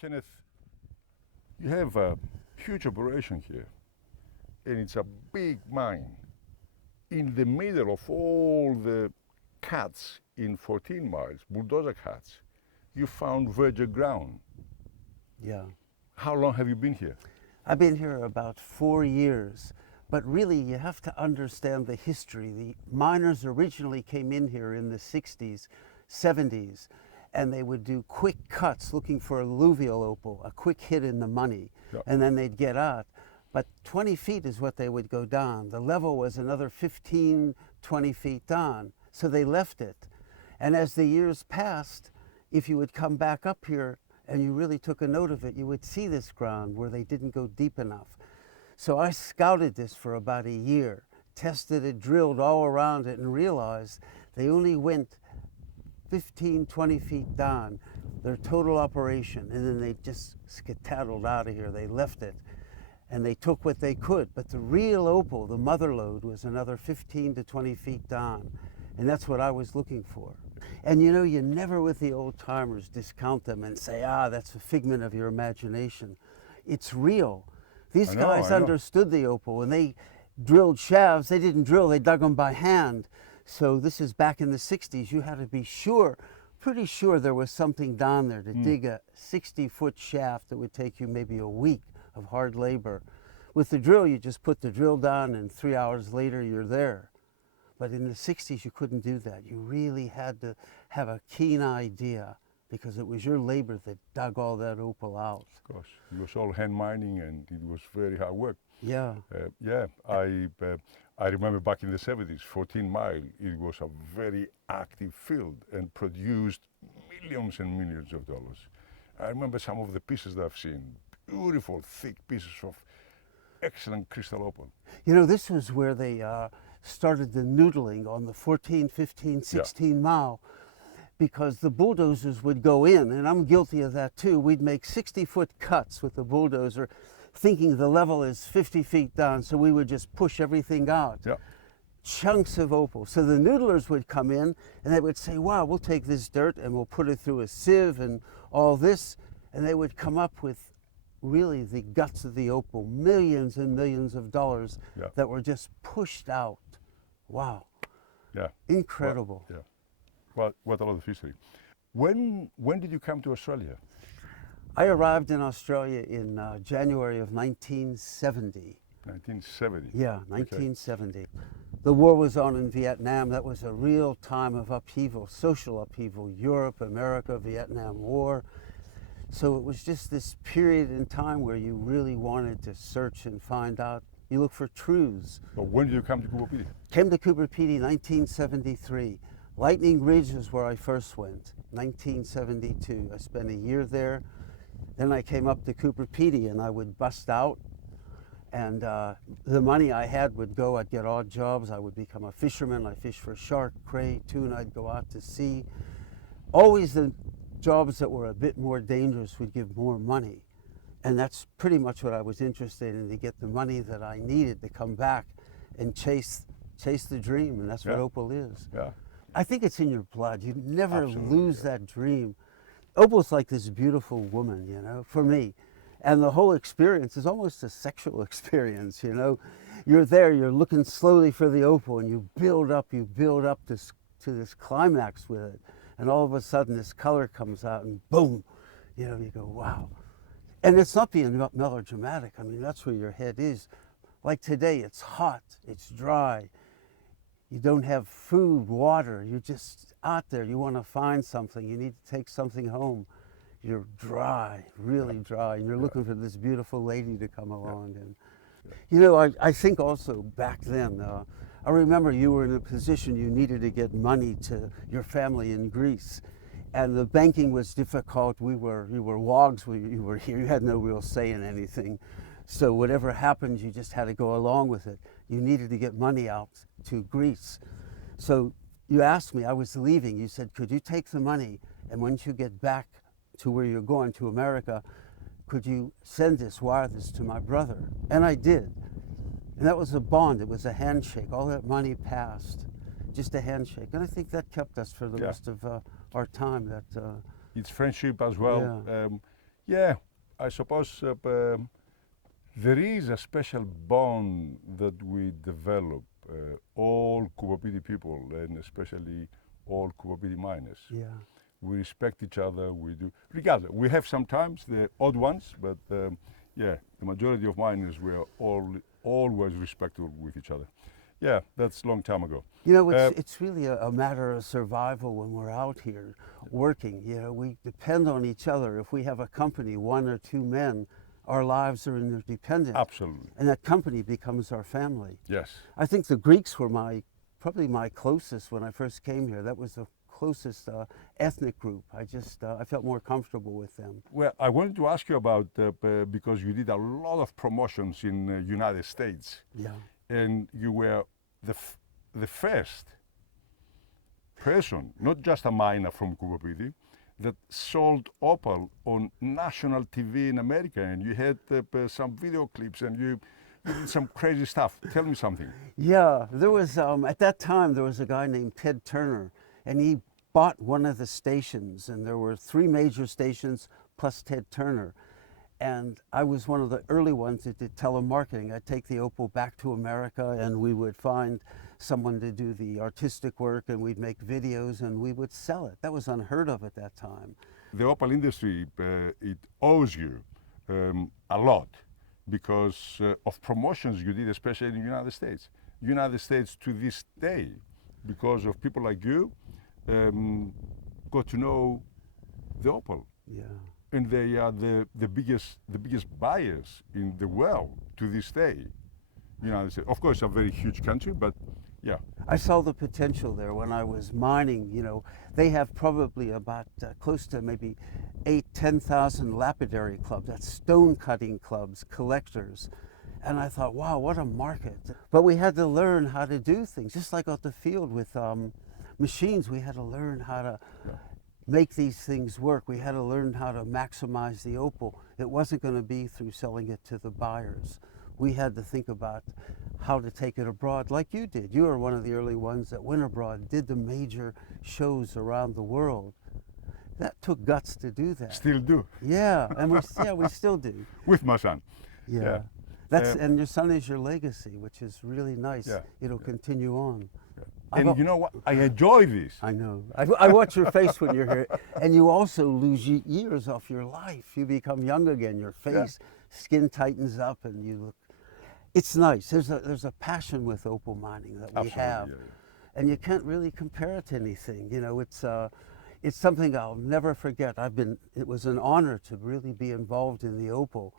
Kenneth, you have a huge operation here, and it's a big mine. In the middle of all the cuts in 14 miles, bulldozer cuts, you found virgin ground. Yeah. How long have you been here? I've been here about 4 years, but really you have to understand the history. The miners originally came in here in the 60s, 70s, and they would do quick cuts looking for alluvial opal, a quick hit in the money, Yeah. and then they'd get out. But 20 feet is what they would go down. The level was another 15, 20 feet down, so they left it. And as the years passed, if you would come back up here and you really took a note of it, you would see this ground where they didn't go deep enough. So I scouted this for about a year, tested it, drilled all around it, and realized they only went 15, 20 feet down, their total operation, and then they just skedaddled out of here. They left it, and they took what they could. But the real opal, the mother lode, was another 15 to 20 feet down, and that's what I was looking for. And you know, you never with the old timers discount them and say, that's a figment of your imagination. It's real. These guys understood the opal. When they drilled shafts, they didn't drill, they dug them by hand. So this is back in the 60s. You had to be sure, pretty sure there was something down there to dig a 60-foot shaft that would take you maybe a week of hard labor. With the drill, you just put the drill down and 3 hours later you're there. But in the 60s, you couldn't do that. You really had to have a keen idea because it was your labor that dug all that opal out. Of course, it was all hand mining and it was very hard work. Yeah. I remember back in the 70s, 14 Mile, it was a very active field and produced millions and millions of dollars. I remember some of the pieces that I've seen, beautiful, thick pieces of excellent crystal opal. You know, this was where they started the noodling on the 14, 15, 16 mile, because the bulldozers would go in, and I'm guilty of that too. We'd make 60-foot cuts with the bulldozer, thinking the level is 50 feet down, so we would just push everything out. Yeah. Chunks of opal. So the noodlers would come in and they would say, wow, we'll take this dirt and we'll put it through a sieve and all this, and they would come up with really the guts of the opal, millions and millions of dollars that were just pushed out. Wow. Yeah. Incredible. Well, yeah. Well, what a lot of history. When did you come to Australia? I arrived in Australia in January of 1970. 1970? Yeah, 1970. Okay. The war was on in Vietnam. That was a real time of upheaval, social upheaval. Europe, America, Vietnam War. So it was just this period in time where you really wanted to search and find out. You look for truths. But when did you come to Coober, Pedy? Came to Coober, Pedy, 1973. Lightning Ridge is where I first went, 1972. I spent a year there. Then I came up to Coober, Pedy, and I would bust out. And the money I had would go, I'd get odd jobs. I would become a fisherman. I fished for shark, cray, tuna. I'd go out to sea. Always the jobs that were a bit more dangerous would give more money. And that's pretty much what I was interested in, to get the money that I needed to come back and chase the dream. And that's what opal is. Yeah. I think it's in your blood. You never lose that dream. Opal's like this beautiful woman, you know, for me. And the whole experience is almost a sexual experience, you know. You're there, you're looking slowly for the opal, and you build up this, to this climax with it. And all of a sudden this color comes out and boom, you know, you go, wow. And it's not being melodramatic. I mean, that's where your head is. Like today, it's hot, it's dry. You don't have food, water. You're just out there. You want to find something. You need to take something home. You're dry, really dry, and you're looking for this beautiful lady to come along. And you know, I think also back then, I remember you were in a position you needed to get money to your family in Greece, and the banking was difficult. You were wogs. You were here. You had no real say in anything. So whatever happened, you just had to go along with it. You needed to get money out to Greece. So you asked me, I was leaving, you said, could you take the money, and once you get back to where you're going, to America, could you wire this to my brother? And I did. And that was a bond, it was a handshake. All that money passed, just a handshake. And I think that kept us for the rest of our time. It's friendship as well. Yeah, I suppose there is a special bond that we develop, all Coober people, and especially all Coober miners. Yeah. We respect each other, we do, regardless. We have sometimes the odd ones, but yeah, the majority of miners were always respectful with each other. Yeah, that's a long time ago. You know, it's really a matter of survival when we're out here working. You know, we depend on each other. If we have a company, one or two men, our lives are interdependent. Absolutely. And that company becomes our family. Yes. I think the Greeks were probably my closest when I first came here. That was the closest ethnic group. I felt more comfortable with them. Well, I wanted to ask you about, because you did a lot of promotions in the United States. Yeah. And you were the first person, not just a miner from Coober, that sold opal on national TV in America, and you had some video clips, and you did some crazy stuff. Tell me something. Yeah, there was at that time there was a guy named Pedy Turner, and he bought one of the stations, and there were 3 major stations plus Ted Turner. And I was one of the early ones that did telemarketing. I'd take the opal back to America, and we would find someone to do the artistic work, and we'd make videos, and we would sell it. That was unheard of at that time. The opal industry, it owes you a lot because of promotions you did, especially in the United States. United States to this day, because of people like you, got to know the opal. Yeah. And they are the biggest buyers in the world to this day. United States, of course, a very huge country, but yeah. I saw the potential there when I was mining. You know, they have probably about close to maybe 10,000 lapidary clubs. That's stone cutting clubs, collectors. And I thought, wow, what a market. But we had to learn how to do things, just like out the field with machines. We had to learn how to make these things work. We had to learn how to maximize the opal. It wasn't going to be through selling it to the buyers. We had to think about how to take it abroad like you did. You were one of the early ones that went abroad, did the major shows around the world. That took guts to do that. Still do. Yeah, and we still do. With my son. Yeah. That's and your son is your legacy, which is really nice. Yeah. It'll continue on. And you know what? I enjoy this. I know. I watch your face when you're here, and you also lose years off your life. You become young again. Your face, skin tightens up, and you look. It's nice. There's a passion with opal mining that we have, and you can't really compare it to anything. You know, it's something I'll never forget. It was an honor to really be involved in the opal.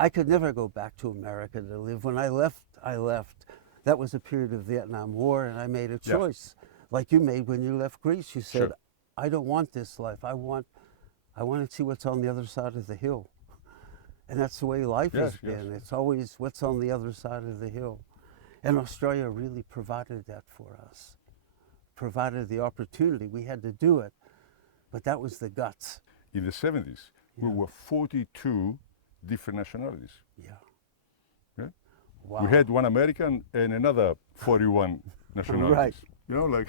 I could never go back to America to live. When I left, I left. That was a period of Vietnam War, and I made a choice, like you made when you left Greece. You said, I don't want this life. I want to see what's on the other side of the hill. And that's the way life has been. It's always what's on the other side of the hill. And Australia really provided that for us, provided the opportunity. We had to do it, but that was the guts. In the 70s, we were 42 different nationalities. Yeah. Wow. We had one American and another 41 nationalities. Right. You know, like.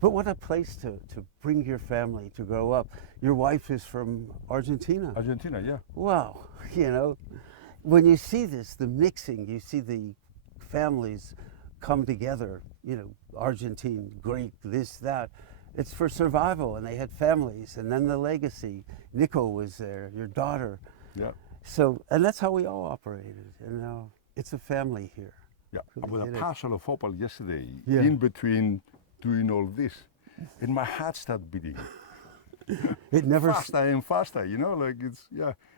But what a place to bring your family to grow up. Your wife is from Argentina. Argentina, yeah. Wow. You know, when you see this, the mixing, you see the families come together, you know, Argentine, Greek, this, that. It's for survival, and they had families, and then the legacy. Nico was there, your daughter. Yeah. So, and that's how we all operated. You know, it's a family here. Yeah, I was a parcel of opal yesterday, Yeah. in between doing all this, and my heart started beating. It never faster and faster, you know, like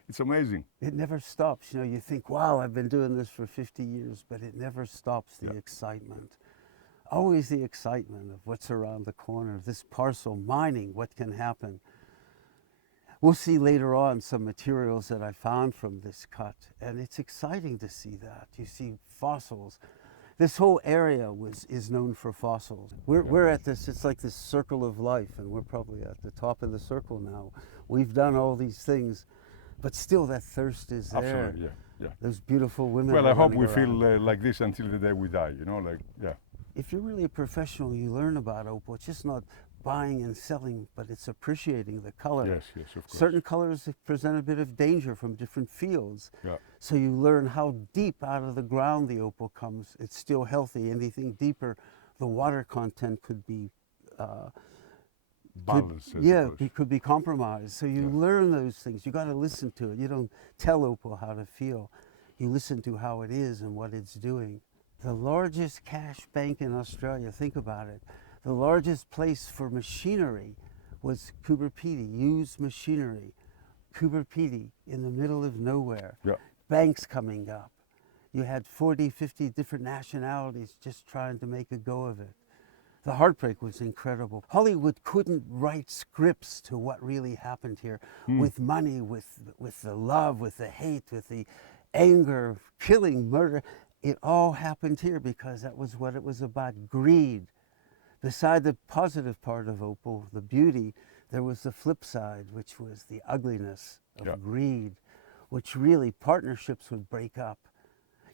it's amazing. It never stops. You know, you think, wow, I've been doing this for 50 years, but it never stops, the excitement. Always the excitement of what's around the corner, this parcel, mining, what can happen. We'll see later on some materials that I found from this cut, and it's exciting to see that. You see fossils. This whole area is known for fossils. We're at this, it's like this circle of life, and we're probably at the top of the circle now. We've done all these things, but still that thirst is there. Absolutely, yeah. Those beautiful women. Well, I hope we around. feel like this until the day we die, you know, like, yeah. If you're really a professional, you learn about opal. It's just not buying and selling, but it's appreciating the color. Yes, yes, of course. Certain colors present a bit of danger from different fields. Yeah. So you learn how deep out of the ground the opal comes. It's still healthy. Anything deeper, the water content could be Balance, could be compromised. So you learn those things. You got to listen to it. You don't tell opal how to feel. You listen to how it is and what it's doing. The largest cash bank in Australia, think about it. The largest place for machinery was Coober, Pedy, used machinery. Coober, Pedy, in the middle of nowhere. Yeah. Banks coming up. You had 40, 50 different nationalities just trying to make a go of it. The heartbreak was incredible. Hollywood couldn't write scripts to what really happened here with money, with the love, with the hate, with the anger, killing, murder. It all happened here because that was what it was about, greed. Beside the positive part of opal, the beauty, there was the flip side, which was the ugliness of greed, which really partnerships would break up.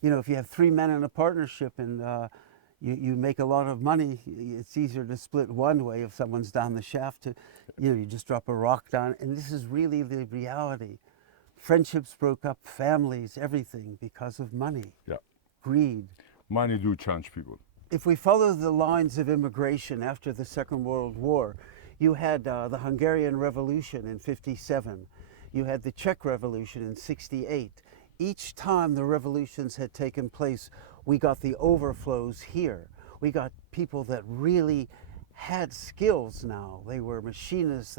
You know, if you have 3 men in a partnership and you make a lot of money, it's easier to split one way if someone's down the shaft. You just drop a rock down. And this is really the reality. Friendships broke up, families, everything because of money. Yeah. Greed. Money do change people. If we follow the lines of immigration after the Second World War, you had the Hungarian Revolution in '57. You had the Czech Revolution in '68. Each time the revolutions had taken place, we got the overflows here. We got people that really had skills now. They were machinists,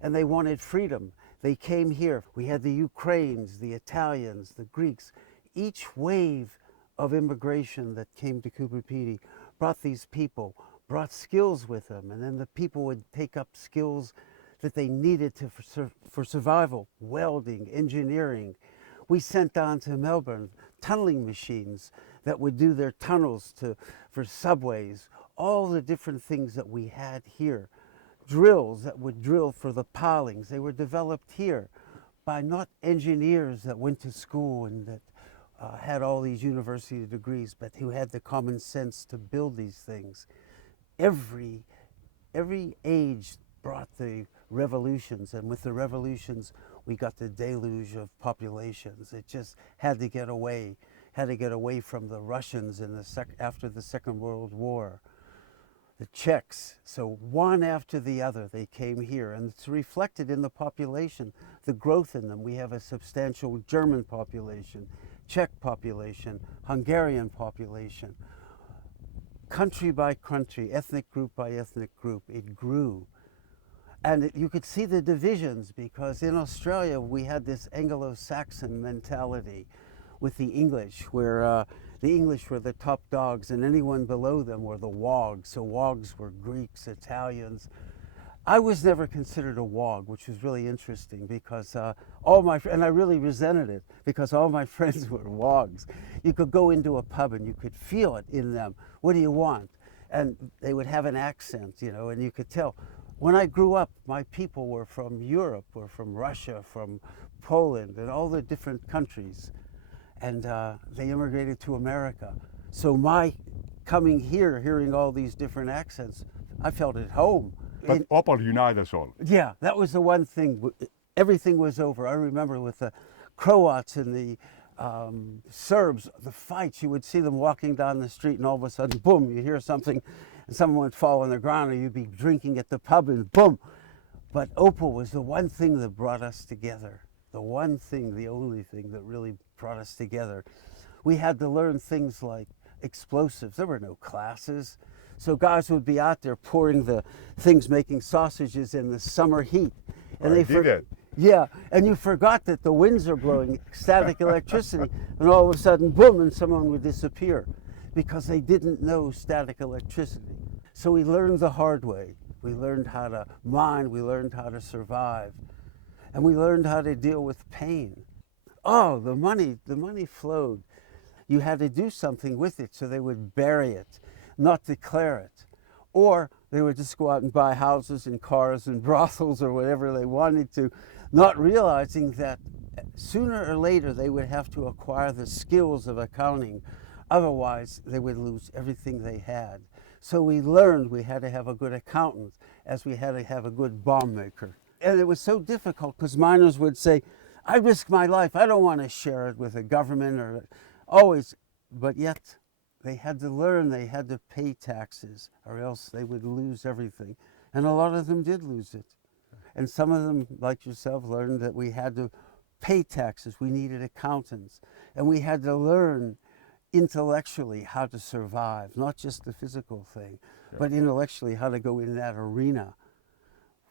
and they wanted freedom. They came here. We had the Ukrainians, the Italians, the Greeks. Each wave of immigration that came to Coober, Pedy brought these people, brought skills with them, and then the people would take up skills that they needed for survival, welding, engineering. We sent down to Melbourne tunneling machines that would do their tunnels for subways, all the different things that we had here. Drills that would drill for the pilings, they were developed here by not engineers that went to school and that had all these university degrees, but who had the common sense to build these things. Every age brought the revolutions, and with the revolutions, we got the deluge of populations. It just had to get away from the Russians after the Second World War. The Czechs, so one after the other, they came here, and it's reflected in the population, the growth in them. We have a substantial German population, Czech population, Hungarian population. Country by country, ethnic group by ethnic group, it grew. And you could see the divisions because in Australia we had this Anglo-Saxon mentality with the English, where the English were the top dogs and anyone below them were the wogs. So wogs were Greeks, Italians. I was never considered a wog, which was really interesting because and I really resented it because all my friends were wogs. You could go into a pub and you could feel it in them. What do you want? And they would have an accent, and you could tell. When I grew up, my people were from Europe, were from Russia, from Poland, and all the different countries. And they immigrated to America. So my coming here, hearing all these different accents, I felt at home. But opal unite us all. Yeah, that was the one thing. Everything was over. I remember with the Croats and the Serbs, the fights, you would see them walking down the street and all of a sudden, boom, you hear something and someone would fall on the ground or you'd be drinking at the pub and boom. But opal was the one thing that brought us together. The one thing, the only thing that really brought us together. We had to learn things like explosives. There were no classes. So guys would be out there pouring the things, making sausages in the summer heat. And they did it. Yeah, and you forgot that the winds are blowing static electricity, and all of a sudden, boom, and someone would disappear because they didn't know static electricity. So we learned the hard way. We learned how to mine, we learned how to survive, and we learned how to deal with pain. Oh, the money flowed. You had to do something with it, so they would bury it, not declare it. Or they would just go out and buy houses and cars and brothels or whatever they wanted to, not realizing that sooner or later they would have to acquire the skills of accounting. Otherwise, they would lose everything they had. So we learned we had to have a good accountant, as we had to have a good bomb maker. And it was so difficult because miners would say, I risk my life, I don't want to share it with the government or always, but yet they had to learn, they had to pay taxes or else they would lose everything. And a lot of them did lose it. And some of them, like yourself, learned that we had to pay taxes, we needed accountants, and we had to learn intellectually how to survive, not just the physical thing, but intellectually how to go in that arena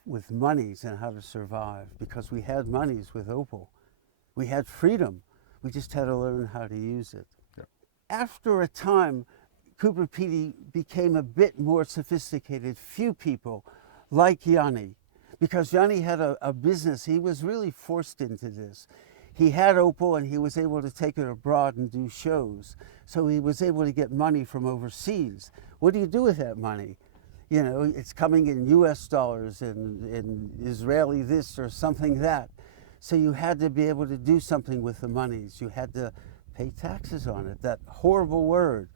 with monies and how to survive, because we had monies with Opal. We had freedom. We just had to learn how to use it. Yeah. After a time, Coober Pedy became a bit more sophisticated. Few people like Yanni, because Yanni had a business. He was really forced into this. He had Opal and he was able to take it abroad and do shows. So he was able to get money from overseas. What do you do with that money? You know, it's coming in US dollars and in Israeli this or something that. So you had to be able to do something with the monies. You had to pay taxes on it, that horrible word.